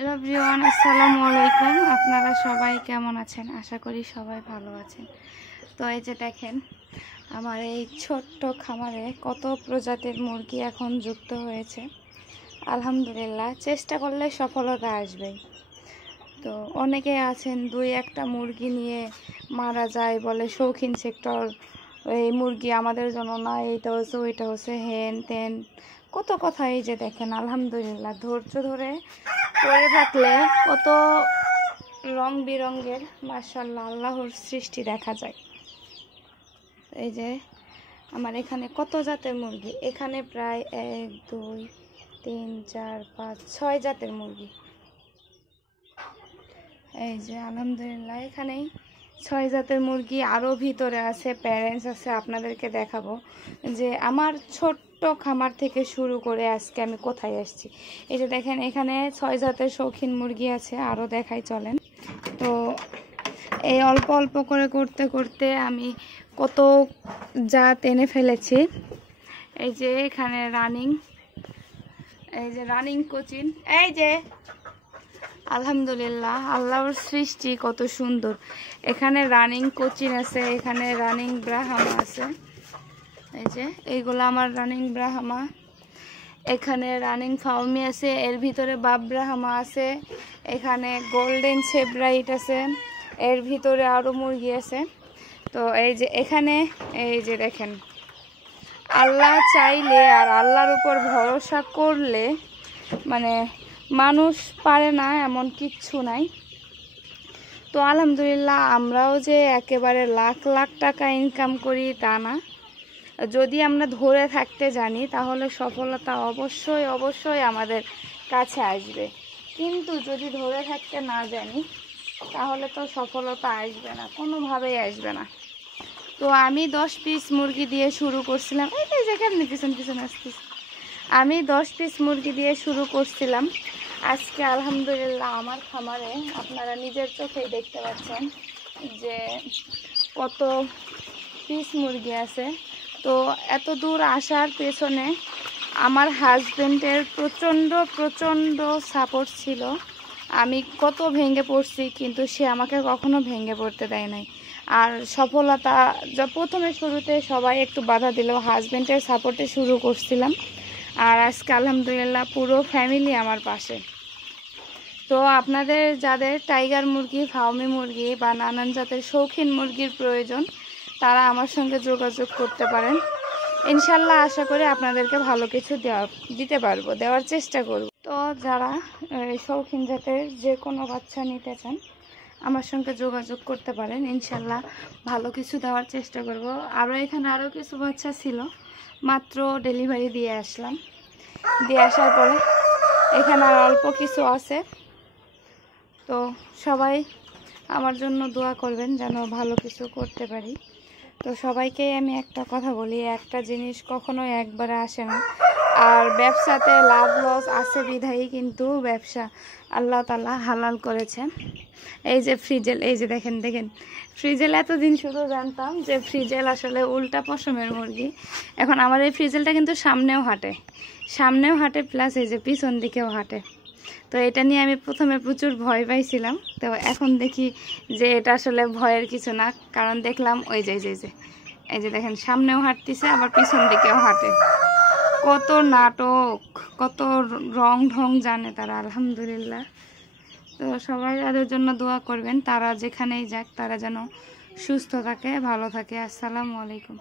Hello everyone, আসসালামু আলাইকুম। আপনারা সবাই কেমন আছেন? আশা করি সবাই ভালো আছেন। তো এই যে দেখেন, আমার এই ছোট্ট খামারে কত প্রজাতির মুরগি এখন যুক্ত হয়েছে। আলহামদুলিল্লাহ, চেষ্টা করলে সফলতা আসবেই। তো অনেকে আছেন দুই একটা মুরগি নিয়ে মারা যায়, বলে শৌখিন সেক্টর, এই মুরগি আমাদের জন্য না, এইটা হচ্ছে ওইটা হচ্ছে, হেন তেন কত কথা। এই যে দেখেন, আলহামদুলিল্লাহ, ধৈর্য ধরে পড়ে থাকলে কত রং বেরঙের মাশাআল্লাহ আল্লাহর সৃষ্টি দেখা যায়। এই যে আমার এখানে কত জাতের মুরগি, এখানে প্রায় 1 2 3 4 5 6 জাতের মুরগি। এই যে আলহামদুলিল্লাহ, এখানেই 6 জাতের মুরগি, আরও ভিতরে আছে, প্যারেন্টস আছে, আপনাদেরকে দেখাবো যে আমার ছোট্ট খামার থেকে শুরু করে আজকে আমি কোথায় আসছি। এই যে দেখেন, এখানে 6 জাতের শৌখিন মুরগি আছে, আরও দেখাই চলেন। তো এই অল্প অল্প করে করতে করতে আমি কত জাত এনে ফেলেছি। এই যে এখানে রানিং, এই যে রানিং কোচিন, এই যে আলহামদুলিল্লাহ আল্লাহর সৃষ্টি কত সুন্দর। এখানে রানিং কোচিন আছে, এখানে রানিং ব্রাহ্মা আছে। এই যে এইগুলো আমার রানিং ব্রাহ্মা। এখানে রানিং ফাউমি আছে, এর ভিতরে বাপ ব্রাহ্মা আছে। এখানে গোল্ডেন সেব্রাইট আছে, এর ভিতরে আরও মুরগি আছে। তো এই যে এখানে এই যে দেখেন, আল্লাহ চাইলে আর আল্লাহর উপর ভরসা করলে মানে মানুষ পারে না এমন কিচ্ছু নাই। তো আলহামদুলিল্লাহ, আমরাও যে একেবারে লাখ লাখ টাকা ইনকাম করি তা না। যদি আমরা ধরে থাকতে জানি তাহলে সফলতা অবশ্যই অবশ্যই আমাদের কাছে আসবে। কিন্তু যদি ধরে থাকতে না জানি তাহলে তো সফলতা আসবে না, কোনোভাবেই আসবে না। তো আমি 10 পিস মুরগি দিয়ে শুরু করছিলাম। এই যে কেমনি পিছন পিছন আসতেছি, আমি 10 পিস মুরগি দিয়ে শুরু করছিলাম। আজকে আলহামদুলিল্লাহ আমার খামারে আপনারা নিজের চোখেই দেখতে পাচ্ছেন যে কত পিস মুরগি আছে। তো এত দূর আসার পেছনে আমার হাজবেন্ডের প্রচণ্ড প্রচণ্ড সাপোর্ট ছিল। আমি কত ভেঙে পড়ছি, কিন্তু সে আমাকে কখনো ভেঙে পড়তে দেয় নাই। আর সফলতা প্রথমে শুরুতে সবাই একটু বাধা দিল, হাজবেন্ডের সাপোর্টে শুরু করছিলাম। আর আজকে আলহামদুলিল্লাহ পুরো ফ্যামিলি আমার পাশে। তো আপনাদের যাদের টাইগার মুরগি, ফাউমি মুরগি বা নানান জাতের শৌখিন মুরগির প্রয়োজন, তারা আমার সঙ্গে যোগাযোগ করতে পারেন। ইনশাল্লাহ আশা করি আপনাদেরকে ভালো কিছু দিতে পারবো, দেওয়ার চেষ্টা করব। তো যারা শৌখিন জাতের যে কোনো বাচ্চা নিতে চান আমার সঙ্গে যোগাযোগ করতে পারেন, ইনশাল্লাহ ভালো কিছু দেওয়ার চেষ্টা করব। আরও এখানে আরও কিছু বাচ্চা ছিল, মাত্র ডেলিভারি দিয়ে আসলাম। দিয়ে আসার পরে এখানে আর অল্প কিছু আছে। তো সবাই আমার জন্য দোয়া করবেন যেন ভালো কিছু করতে পারি। তো সবাইকে আমি একটা কথা বলি, একটা জিনিস কখনো একবারে আসে না। আর ব্যবসাতে লাভ লস আছে বিধায়ী কিন্তু ব্যবসা আল্লাহ তাআলা হালাল করেছে। এই যে ফ্রিজেল, এই যে দেখেন দেখেন ফ্রিজেল, এতদিন শুধু জানতাম যে ফ্রিজেল আসলে উল্টা পশমের মুরগি। এখন আমার এই ফ্রিজেলটা কিন্তু সামনেও হাঁটে প্লাস এই যে পিছন দিকেও হাঁটে। তো এটা নিয়ে আমি প্রথমে প্রচুর ভয় পাইছিলাম। তো এখন দেখি যে এটা আসলে ভয়ের কিছু না, কারণ দেখলাম ওই যে এই যে দেখেন সামনেও হাঁটতেছে আবার পিছন দিকেও হাঁটে। কত নাটক, কত রং ঢং জানে তারা, আলহামদুলিল্লাহ। তো সবাই তাদের জন্য দোয়া করবেন, তারা যেখানেই যাক তারা যেন সুস্থ থাকে, ভালো থাকে। আসসালামু আলাইকুম।